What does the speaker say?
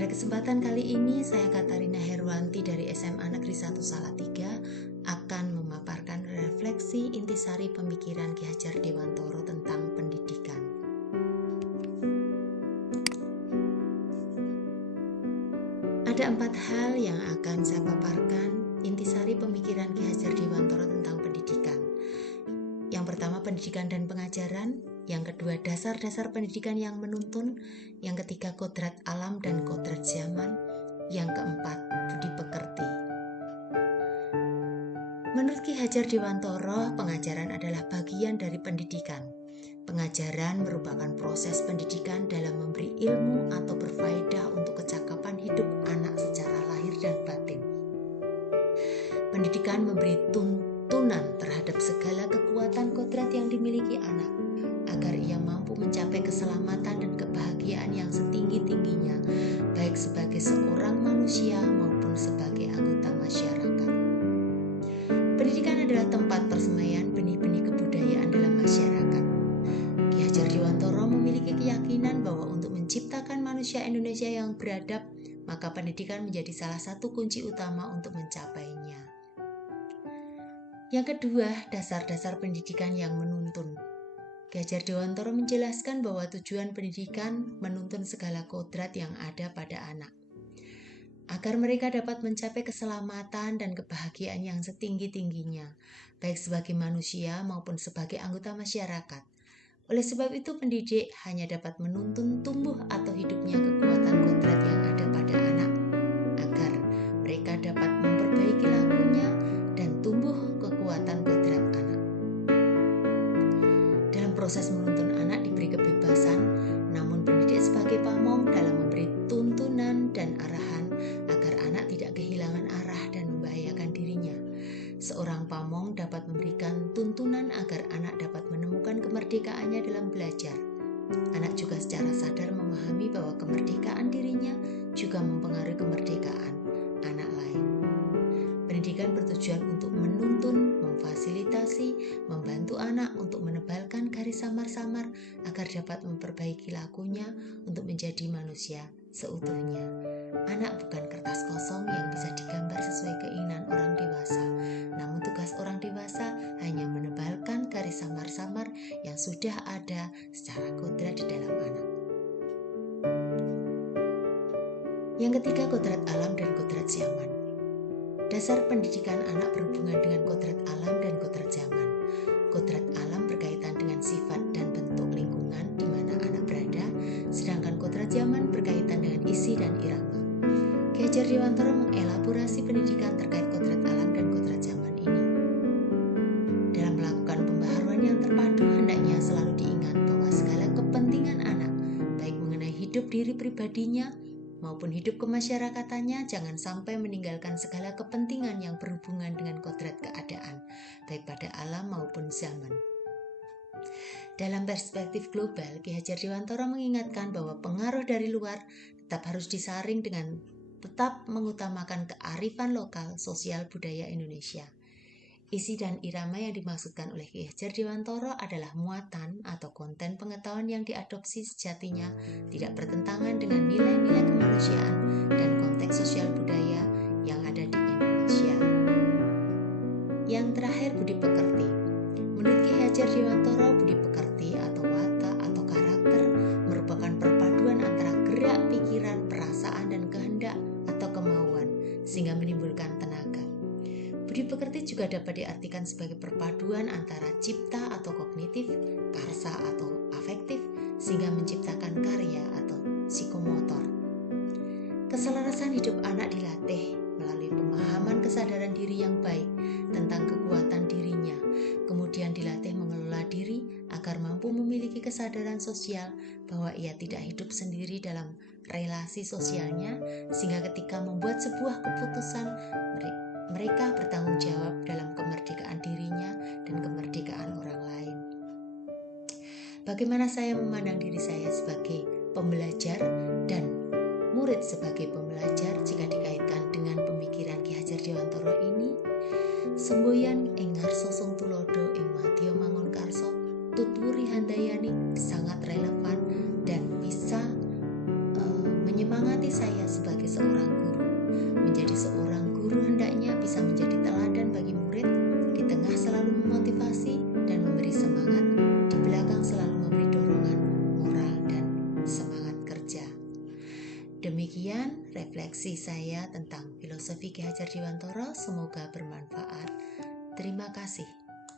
Pada kesempatan kali ini, saya Katarina Herwanti dari SMA Negeri 1 Salatiga akan memaparkan refleksi intisari pemikiran Ki Hajar Dewantoro tentang pendidikan. Ada 4 hal yang akan saya paparkan intisari pemikiran Ki Hajar Dewantoro tentang pendidikan. Yang pertama, pendidikan dan pengajaran. Yang kedua, dasar-dasar pendidikan yang menuntun. Yang ketiga, kodrat alam dan kodrat zaman. Yang keempat, budi pekerti. Menurut Ki Hajar Dewantoro, pengajaran adalah bagian dari pendidikan. Pengajaran merupakan proses pendidikan dalam memberi ilmu atau berfaedah untuk kecakapan hidup anak secara lahir dan batin. Pendidikan memberi tuntunan terhadap segala kekuatan kodrat yang dimiliki anak, agar ia mampu mencapai keselamatan dan kebahagiaan yang setinggi-tingginya, baik sebagai seorang manusia maupun sebagai anggota masyarakat. Pendidikan adalah tempat persemaian benih-benih kebudayaan dalam masyarakat. Ki Hajar Dewantoro memiliki keyakinan bahwa untuk menciptakan manusia Indonesia yang beradab, maka pendidikan menjadi salah satu kunci utama untuk mencapainya. Yang kedua, dasar-dasar pendidikan yang menuntun. Ki Hajar Dewantoro menjelaskan bahwa tujuan pendidikan menuntun segala kodrat yang ada pada anak, agar mereka dapat mencapai keselamatan dan kebahagiaan yang setinggi-tingginya, baik sebagai manusia maupun sebagai anggota masyarakat. Oleh sebab itu, pendidik hanya dapat menuntun tumbuh atau hidupnya kekuatan kodrat yang ada pada anak, agar mereka dapat memperbaiki lakunya dan tumbuh kekuatan kodrat anak. Dalam proses menuntun anak diberi kebebasan, namun pendidik sebagai pamong dalam memberi tuntunan dan arahan agar anak tidak kehilangan arah dan membahayakan dirinya. Seorang pamong dapat memberikan tuntunan agar anak dapat menemukan kemerdekaannya dalam belajar. Anak juga secara sadar memahami bahwa kemerdekaan dirinya juga mempengaruhi kemerdekaan anak lain. Pendidikan bertujuan untuk menuntun, memfasilitasi, membantu anak untuk menebalkan garis samar-samar agar dapat memperbaiki lakunya untuk menjadi manusia seutuhnya. Anak bukan kertas kosong yang bisa digambar sesuai keinginan orang dewasa, namun tugas orang dewasa hanya menebalkan garis samar-samar yang sudah ada secara kodrat di dalam anak. Yang ketiga, kodrat alam dan kodrat zaman. Dasar pendidikan anak berhubungan dengan kodrat alam dan kodrat zaman. Kodrat alam berkaitan dengan sifat dan bentuk lingkungan di mana anak berada, sedangkan kodrat zaman berkaitan dengan isi dan irama. Ki Hajar Dewantoro mengelaborasi pendidikan terkait kodrat alam dan kodrat zaman ini. Dalam melakukan pembaharuan yang terpadu, hendaknya selalu diingat bahwa segala kepentingan anak, baik mengenai hidup diri pribadinya maupun hidup kemasyarakatannya, jangan sampai meninggalkan segala kepentingan yang berhubungan dengan kodrat keadaan, baik pada alam maupun zaman. Dalam perspektif global, Ki Hajar Dewantoro mengingatkan bahwa pengaruh dari luar tetap harus disaring dengan tetap mengutamakan kearifan lokal, sosial, budaya Indonesia. Isi dan irama yang dimaksudkan oleh Ki Hajar Dewantoro adalah muatan atau konten pengetahuan yang diadopsi sejatinya tidak bertentangan dengan nilai-nilai kemanusiaan dan konteks sosial budaya yang ada di Indonesia. Yang terakhir, budi pekerti. Menurut Ki Hajar Dewantoro, budi pekerti atau watak atau karakter merupakan perpaduan antara gerak, pikiran, perasaan, dan kehendak atau kemauan sehingga menimbulkan tenaga. Budi pekerti juga dapat diartikan sebagai perpaduan antara cipta atau kognitif, karsa atau afektif, sehingga menciptakan karya atau psikomotor. Keselarasan hidup anak dilatih melalui pemahaman kesadaran diri yang baik tentang kekuatan dirinya, kemudian dilatih mengelola diri agar mampu memiliki kesadaran sosial bahwa ia tidak hidup sendiri dalam relasi sosialnya, sehingga ketika membuat sebuah keputusan, mereka bertanggung jawab dalam kemerdekaan dirinya dan kemerdekaan orang lain. Bagaimana saya memandang diri saya sebagai pembelajar dan murid sebagai pembelajar jika dikaitkan dengan pemikiran Ki Hajar Dewantoro ini? Semboyan ing ngarsa sung tulodo ing madya mangun karso, tutwuri handayani sangat relevan dan bisa menyemangati saya seorang guru. Menjadi seorang guru hendaknya bisa menjadi teladan bagi murid, di tengah selalu memotivasi dan memberi semangat, di belakang selalu memberi dorongan, moral, dan semangat kerja. Demikian refleksi saya tentang filosofi Ki Hajar Dewantara, semoga bermanfaat. Terima kasih.